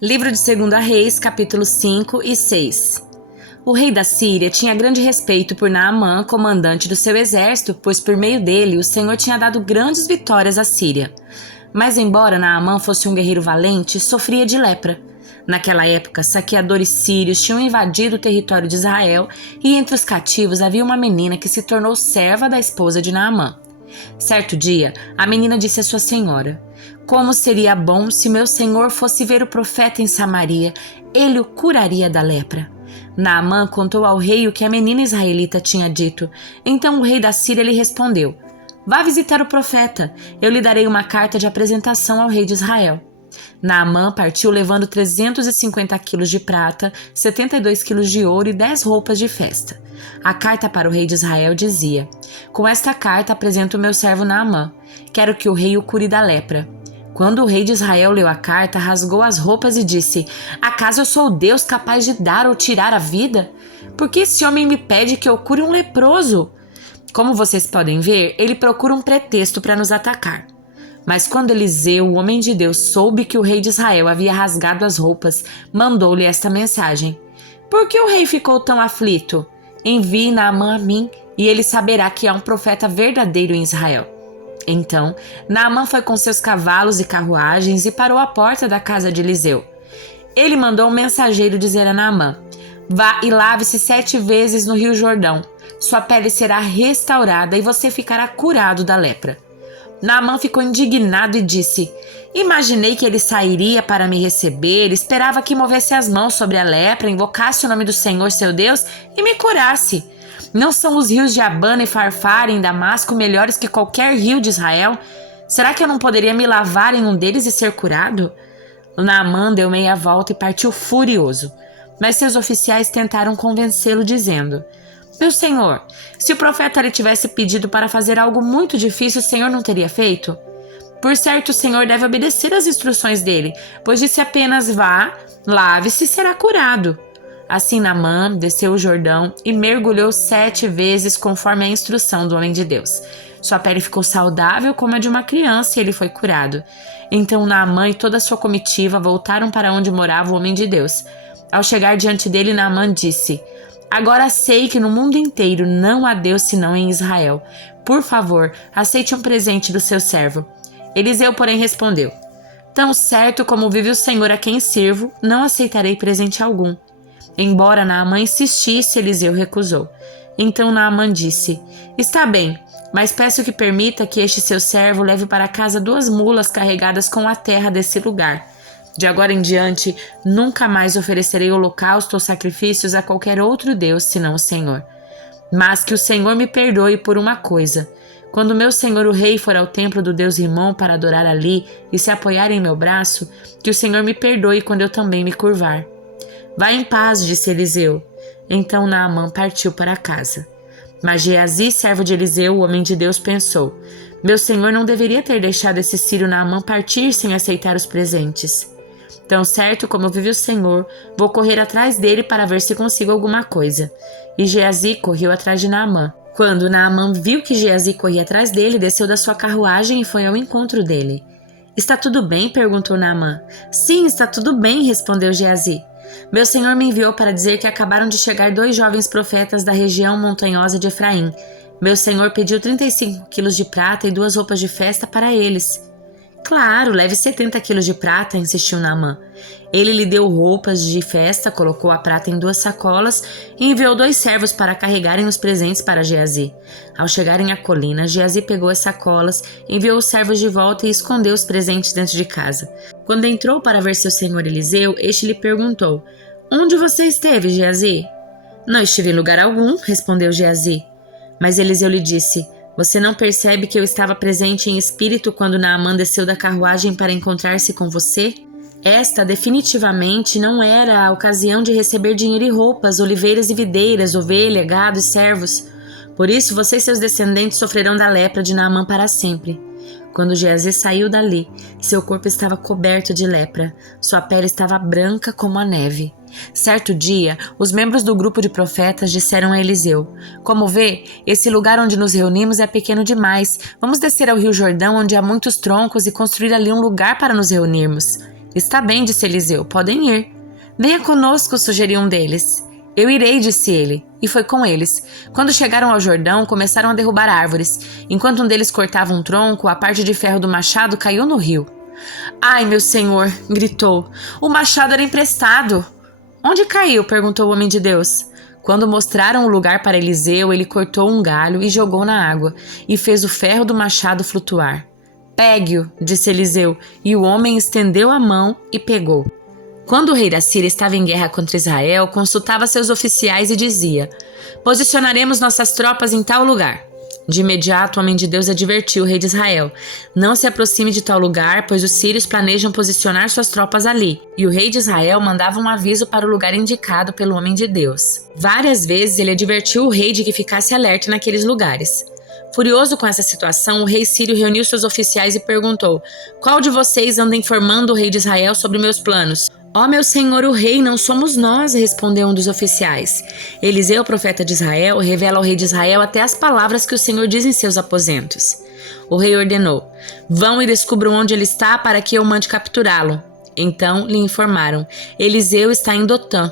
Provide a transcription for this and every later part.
Livro de 2 Reis, capítulos 5 e 6. O rei da Síria tinha grande respeito por Naamã, comandante do seu exército, pois por meio dele o Senhor tinha dado grandes vitórias à Síria. Mas embora Naamã fosse um guerreiro valente, sofria de lepra. Naquela época, saqueadores sírios tinham invadido o território de Israel e entre os cativos havia uma menina que se tornou serva da esposa de Naamã. Certo dia, a menina disse à sua senhora: "Como seria bom se meu senhor fosse ver o profeta em Samaria, ele o curaria da lepra." Naamã contou ao rei o que a menina israelita tinha dito. Então o rei da Síria lhe respondeu: "Vá visitar o profeta, eu lhe darei uma carta de apresentação ao rei de Israel." Naamã partiu levando 350 quilos de prata, 72 quilos de ouro e 10 roupas de festa. A carta para o rei de Israel dizia: "Com esta carta apresento o meu servo Naamã. Quero que o rei o cure da lepra." Quando o rei de Israel leu a carta, rasgou as roupas e disse: "Acaso eu sou Deus capaz de dar ou tirar a vida? Por que esse homem me pede que eu cure um leproso?" Como vocês podem ver, ele procura um pretexto para nos atacar. Mas quando Eliseu, o homem de Deus, soube que o rei de Israel havia rasgado as roupas, mandou-lhe esta mensagem: "Por que o rei ficou tão aflito? Envie Naamã a mim, e ele saberá que há um profeta verdadeiro em Israel." Então, Naamã foi com seus cavalos e carruagens e parou à porta da casa de Eliseu. Ele mandou um mensageiro dizer a Naamã: "Vá e lave-se 7 vezes no rio Jordão. Sua pele será restaurada e você ficará curado da lepra." Naamã ficou indignado e disse: "Imaginei que ele sairia para me receber, esperava que movesse as mãos sobre a lepra, invocasse o nome do Senhor seu Deus e me curasse. Não são os rios de Abana e Farfar em Damasco melhores que qualquer rio de Israel? Será que eu não poderia me lavar em um deles e ser curado?" Naamã deu meia volta e partiu furioso. Mas seus oficiais tentaram convencê-lo, dizendo: "Meu senhor, se o profeta lhe tivesse pedido para fazer algo muito difícil, o senhor não teria feito? Por certo, o senhor deve obedecer às instruções dele, pois disse apenas: vá, lave-se e será curado." Assim Naamã desceu o Jordão e mergulhou 7 vezes conforme a instrução do homem de Deus. Sua pele ficou saudável como a de uma criança e ele foi curado. Então Naamã e toda a sua comitiva voltaram para onde morava o homem de Deus. Ao chegar diante dele, Naamã disse: "Agora sei que no mundo inteiro não há Deus senão em Israel. Por favor, aceite um presente do seu servo." Eliseu, porém, respondeu: "Tão certo como vive o Senhor a quem sirvo, não aceitarei presente algum." Embora Naamã insistisse, Eliseu recusou. Então Naamã disse: "Está bem, mas peço que permita que este seu servo leve para casa 2 mulas carregadas com a terra desse lugar. De agora em diante, nunca mais oferecerei holocausto ou sacrifícios a qualquer outro Deus senão o Senhor. Mas que o Senhor me perdoe por uma coisa. Quando meu senhor o rei for ao templo do Deus Rimom para adorar ali e se apoiar em meu braço, que o Senhor me perdoe quando eu também me curvar." "Vá em paz", disse Eliseu. Então Naamã partiu para casa. Mas Geazi, servo de Eliseu, o homem de Deus, pensou: "Meu senhor não deveria ter deixado esse sírio Naamã partir sem aceitar os presentes. Tão certo como vive o Senhor, vou correr atrás dele para ver se consigo alguma coisa." E Geazi correu atrás de Naamã. Quando Naamã viu que Geazi corria atrás dele, desceu da sua carruagem e foi ao encontro dele. "Está tudo bem?" perguntou Naamã. "Sim, está tudo bem", respondeu Geazi. "Meu senhor me enviou para dizer que acabaram de chegar 2 jovens profetas da região montanhosa de Efraim. Meu senhor pediu 35 quilos de prata e 2 roupas de festa para eles." "Claro, leve 70 quilos de prata", insistiu Naamã. Ele lhe deu roupas de festa, colocou a prata em 2 sacolas e enviou 2 servos para carregarem os presentes para Geazi. Ao chegarem à colina, Geazi pegou as sacolas, enviou os servos de volta e escondeu os presentes dentro de casa. Quando entrou para ver seu senhor Eliseu, este lhe perguntou: "Onde você esteve, Geazi?" "Não estive em lugar algum", respondeu Geazi. Mas Eliseu lhe disse: "Você não percebe que eu estava presente em espírito quando Naamã desceu da carruagem para encontrar-se com você? Esta definitivamente não era a ocasião de receber dinheiro e roupas, oliveiras e videiras, ovelha, gado e servos. Por isso você e seus descendentes sofrerão da lepra de Naamã para sempre." Quando Geazi saiu dali, seu corpo estava coberto de lepra, sua pele estava branca como a neve. Certo dia, os membros do grupo de profetas disseram a Eliseu: "Como vê, esse lugar onde nos reunimos é pequeno demais. Vamos descer ao rio Jordão, onde há muitos troncos, e construir ali um lugar para nos reunirmos." Está bem, disse Eliseu, podem ir. Venha conosco, sugeriu um deles. Eu irei, disse ele, e foi com eles. Quando chegaram ao Jordão, começaram a derrubar árvores. Enquanto um deles cortava um tronco, a parte de ferro do machado caiu no rio. Ai, meu senhor, gritou, o machado era emprestado. Onde caiu? Perguntou o homem de Deus. Quando mostraram o lugar para Eliseu, ele cortou um galho e jogou na água, e fez o ferro do machado flutuar. Pegue-o, disse Eliseu, e o homem estendeu a mão e pegou. Quando o rei da Síria estava em guerra contra Israel, consultava seus oficiais e dizia: posicionaremos nossas tropas em tal lugar. De imediato, o homem de Deus advertiu o rei de Israel: não se aproxime de tal lugar, pois os sírios planejam posicionar suas tropas ali. E o rei de Israel mandava um aviso para o lugar indicado pelo homem de Deus. Várias vezes ele advertiu o rei de que ficasse alerta naqueles lugares. Furioso com essa situação, o rei sírio reuniu seus oficiais e perguntou: qual de vocês anda informando o rei de Israel sobre meus planos? Ó meu senhor o rei, não somos nós, respondeu um dos oficiais. Eliseu, profeta de Israel, revela ao rei de Israel até as palavras que o Senhor diz em seus aposentos. O rei ordenou: vão e descubram onde ele está para que eu mande capturá-lo. Então lhe informaram: Eliseu está em Dotã.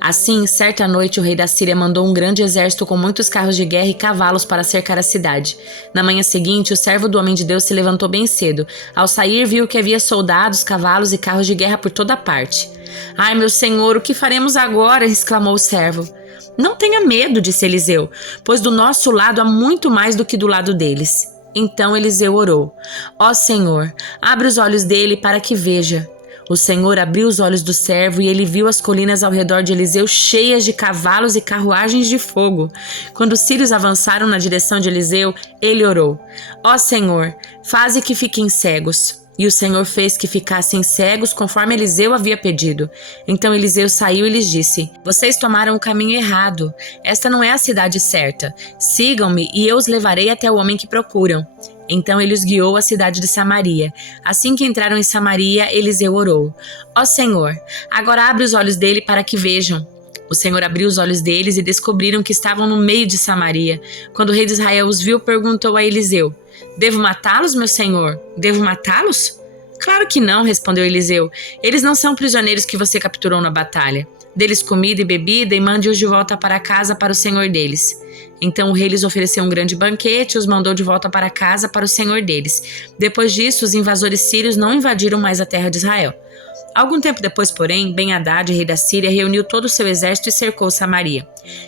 Assim, certa noite, o rei da Síria mandou um grande exército com muitos carros de guerra e cavalos para cercar a cidade. Na manhã seguinte, o servo do homem de Deus se levantou bem cedo. Ao sair, viu que havia soldados, cavalos e carros de guerra por toda parte. Ai, meu senhor, o que faremos agora? Exclamou o servo. Não tenha medo, disse Eliseu, pois do nosso lado há muito mais do que do lado deles. Então Eliseu orou: ó Senhor, abre os olhos dele para que veja. O Senhor abriu os olhos do servo e ele viu as colinas ao redor de Eliseu cheias de cavalos e carruagens de fogo. Quando os sírios avançaram na direção de Eliseu, ele orou: ó Senhor, faze que fiquem cegos. E o Senhor fez que ficassem cegos conforme Eliseu havia pedido. Então Eliseu saiu e lhes disse: vocês tomaram o caminho errado. Esta não é a cidade certa. Sigam-me e eu os levarei até o homem que procuram. Então ele os guiou à cidade de Samaria. Assim que entraram em Samaria, Eliseu orou: ó Senhor, agora abre os olhos dele para que vejam. O Senhor abriu os olhos deles e descobriram que estavam no meio de Samaria. Quando o rei de Israel os viu, perguntou a Eliseu: devo matá-los, meu senhor? Devo matá-los? Claro que não, respondeu Eliseu. Eles não são prisioneiros que você capturou na batalha. Dê-lhes comida e bebida e mande-os de volta para casa para o senhor deles. Então o rei lhes ofereceu um grande banquete e os mandou de volta para casa para o senhor deles. Depois disso, os invasores sírios não invadiram mais a terra de Israel. Algum tempo depois, porém, Ben-Hadad, rei da Síria, reuniu todo o seu exército e cercou Samaria.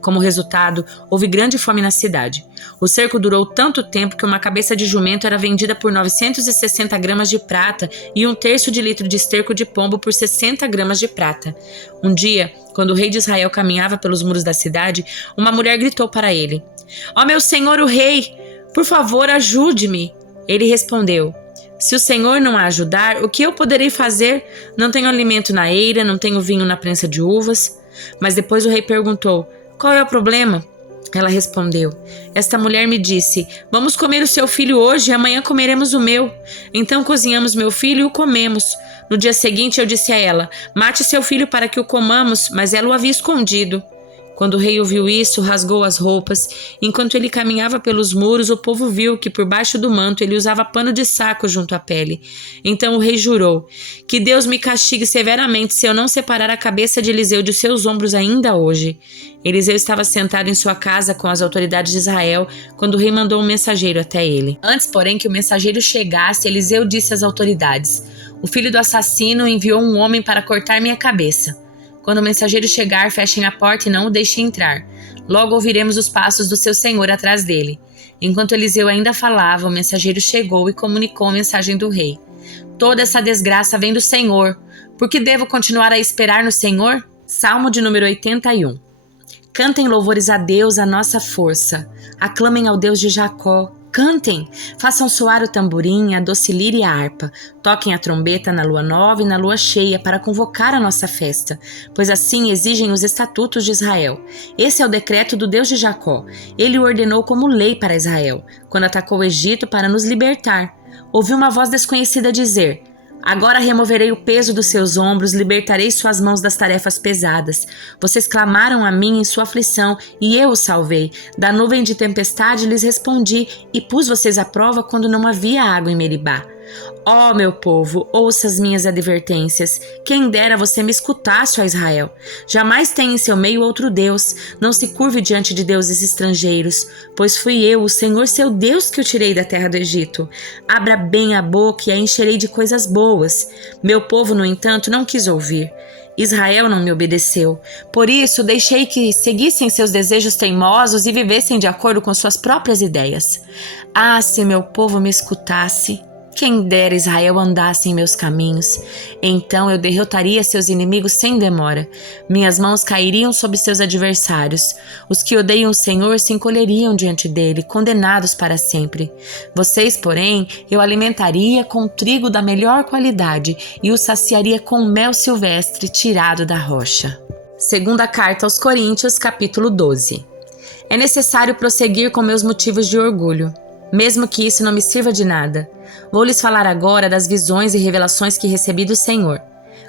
Como resultado, houve grande fome na cidade. O cerco durou tanto tempo que uma cabeça de jumento era vendida por 960 gramas de prata e 1/3 de litro de esterco de pombo por 60 gramas de prata. Um dia, quando o rei de Israel caminhava pelos muros da cidade, uma mulher gritou para ele: ó meu senhor o rei, por favor, ajude-me. Ele respondeu: se o Senhor não a ajudar, o que eu poderei fazer? Não tenho alimento na eira, não tenho vinho na prensa de uvas. Mas depois o rei perguntou: qual é o problema? Ela respondeu: esta mulher me disse: vamos comer o seu filho hoje e amanhã comeremos o meu. Então cozinhamos meu filho e o comemos. No dia seguinte eu disse a ela: mate seu filho para que o comamos, mas ela o havia escondido. Quando o rei ouviu isso, rasgou as roupas. Enquanto ele caminhava pelos muros, o povo viu que por baixo do manto ele usava pano de saco junto à pele. Então o rei jurou: que Deus me castigue severamente se eu não separar a cabeça de Eliseu de seus ombros ainda hoje. Eliseu estava sentado em sua casa com as autoridades de Israel quando o rei mandou um mensageiro até ele. Antes, porém, que o mensageiro chegasse, Eliseu disse às autoridades: o filho do assassino enviou um homem para cortar minha cabeça. Quando o mensageiro chegar, fechem a porta e não o deixem entrar. Logo ouviremos os passos do seu senhor atrás dele. Enquanto Eliseu ainda falava, o mensageiro chegou e comunicou a mensagem do rei. Toda essa desgraça vem do Senhor. Por que devo continuar a esperar no Senhor? Salmo de número 81. Cantem louvores a Deus, a nossa força. Aclamem ao Deus de Jacó. Cantem, façam soar o tamborim, a doce lira e a harpa. Toquem a trombeta na lua nova e na lua cheia para convocar a nossa festa, pois assim exigem os estatutos de Israel. Esse é o decreto do Deus de Jacó. Ele o ordenou como lei para Israel, quando atacou o Egito para nos libertar. Ouvi uma voz desconhecida dizer: agora removerei o peso dos seus ombros, libertarei suas mãos das tarefas pesadas. Vocês clamaram a mim em sua aflição, e eu os salvei. Da nuvem de tempestade lhes respondi, e pus vocês à prova quando não havia água em Meribá. Ó meu povo, ouça as minhas advertências. Quem dera você me escutasse, ó Israel. Jamais tenha em seu meio outro Deus. Não se curve diante de deuses estrangeiros, pois fui eu, o Senhor seu Deus, que o tirei da terra do Egito. Abra bem a boca e a encherei de coisas boas. Meu povo, no entanto, não quis ouvir. Israel não me obedeceu. Por isso, deixei que seguissem seus desejos teimosos e vivessem de acordo com suas próprias ideias. Ah, se meu povo me escutasse! Quem dera Israel andasse em meus caminhos. Então eu derrotaria seus inimigos sem demora. Minhas mãos cairiam sobre seus adversários. Os que odeiam o Senhor se encolheriam diante dele, condenados para sempre. Vocês, porém, eu alimentaria com trigo da melhor qualidade e os saciaria com mel silvestre tirado da rocha. Segunda carta aos Coríntios, capítulo 12. É necessário prosseguir com meus motivos de orgulho, mesmo que isso não me sirva de nada. Vou lhes falar agora das visões e revelações que recebi do Senhor.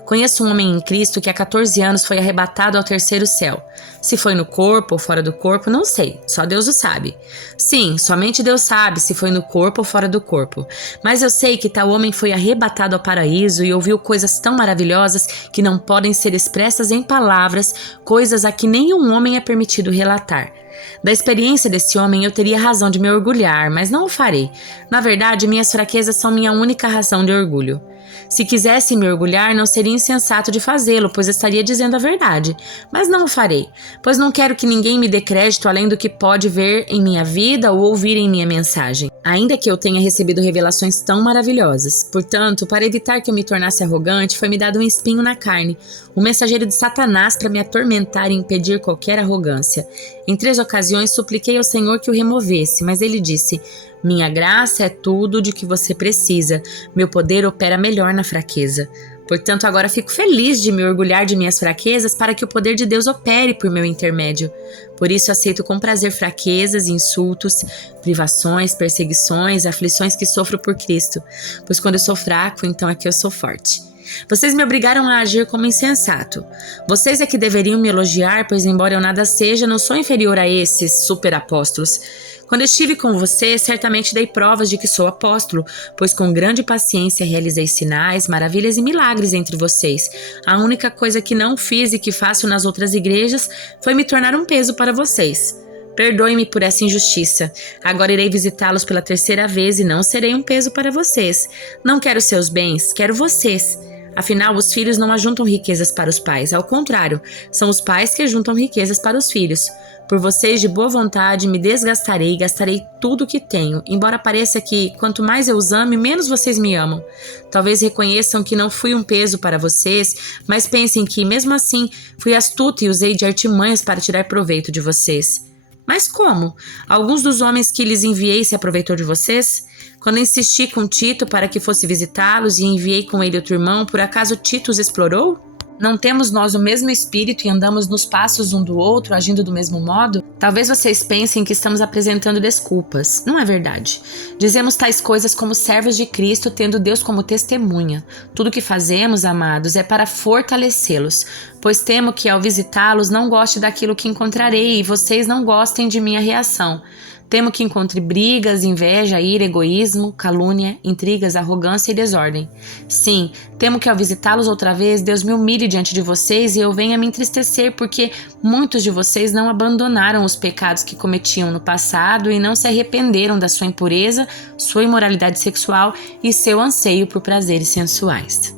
Conheço um homem em Cristo que há 14 anos foi arrebatado ao terceiro céu. Se foi no corpo ou fora do corpo, não sei, só Deus o sabe. Sim, somente Deus sabe se foi no corpo ou fora do corpo. Mas eu sei que tal homem foi arrebatado ao paraíso e ouviu coisas tão maravilhosas que não podem ser expressas em palavras, coisas a que nenhum homem é permitido relatar. Da experiência desse homem eu teria razão de me orgulhar, mas não o farei. Na verdade, minhas fraquezas são minha única razão de orgulho. Se quisesse me orgulhar, não seria insensato de fazê-lo, pois estaria dizendo a verdade. Mas não o farei, pois não quero que ninguém me dê crédito além do que pode ver em minha vida ou ouvir em minha mensagem, ainda que eu tenha recebido revelações tão maravilhosas. Portanto, para evitar que eu me tornasse arrogante, foi-me dado um espinho na carne, um mensageiro de Satanás para me atormentar e impedir qualquer arrogância. Em 3 ocasiões supliquei ao Senhor que o removesse, mas ele disse: minha graça é tudo de que você precisa. Meu poder opera melhor na fraqueza. Portanto, agora fico feliz de me orgulhar de minhas fraquezas para que o poder de Deus opere por meu intermédio. Por isso aceito com prazer fraquezas, insultos, privações, perseguições, aflições que sofro por Cristo. Pois quando eu sou fraco, então é que eu sou forte. Vocês me obrigaram a agir como insensato. Vocês é que deveriam me elogiar, pois embora eu nada seja, não sou inferior a esses superapóstolos. Quando estive com você, certamente dei provas de que sou apóstolo, pois com grande paciência realizei sinais, maravilhas e milagres entre vocês. A única coisa que não fiz e que faço nas outras igrejas foi me tornar um peso para vocês. Perdoe-me por essa injustiça. Agora irei visitá-los pela 3ª vez e não serei um peso para vocês. Não quero seus bens, quero vocês. Afinal, os filhos não ajuntam riquezas para os pais, ao contrário, são os pais que ajuntam riquezas para os filhos. Por vocês, de boa vontade, me desgastarei e gastarei tudo o que tenho, embora pareça que, quanto mais eu os ame, menos vocês me amam. Talvez reconheçam que não fui um peso para vocês, mas pensem que, mesmo assim, fui astuta e usei de artimanhas para tirar proveito de vocês. Mas como? Alguns dos homens que lhes enviei se aproveitou de vocês? Quando insisti com Tito para que fosse visitá-los e enviei com ele outro irmão, por acaso Tito os explorou? Não temos nós o mesmo espírito e andamos nos passos um do outro, agindo do mesmo modo? Talvez vocês pensem que estamos apresentando desculpas. Não é verdade. Dizemos tais coisas como servos de Cristo, tendo Deus como testemunha. Tudo o que fazemos, amados, é para fortalecê-los, pois temo que ao visitá-los não goste daquilo que encontrarei e vocês não gostem de minha reação. Temo que encontre brigas, inveja, ira, egoísmo, calúnia, intrigas, arrogância e desordem. Sim, temo que ao visitá-los outra vez, Deus me humilhe diante de vocês e eu venha me entristecer, porque muitos de vocês não abandonaram os pecados que cometiam no passado e não se arrependeram da sua impureza, sua imoralidade sexual e seu anseio por prazeres sensuais.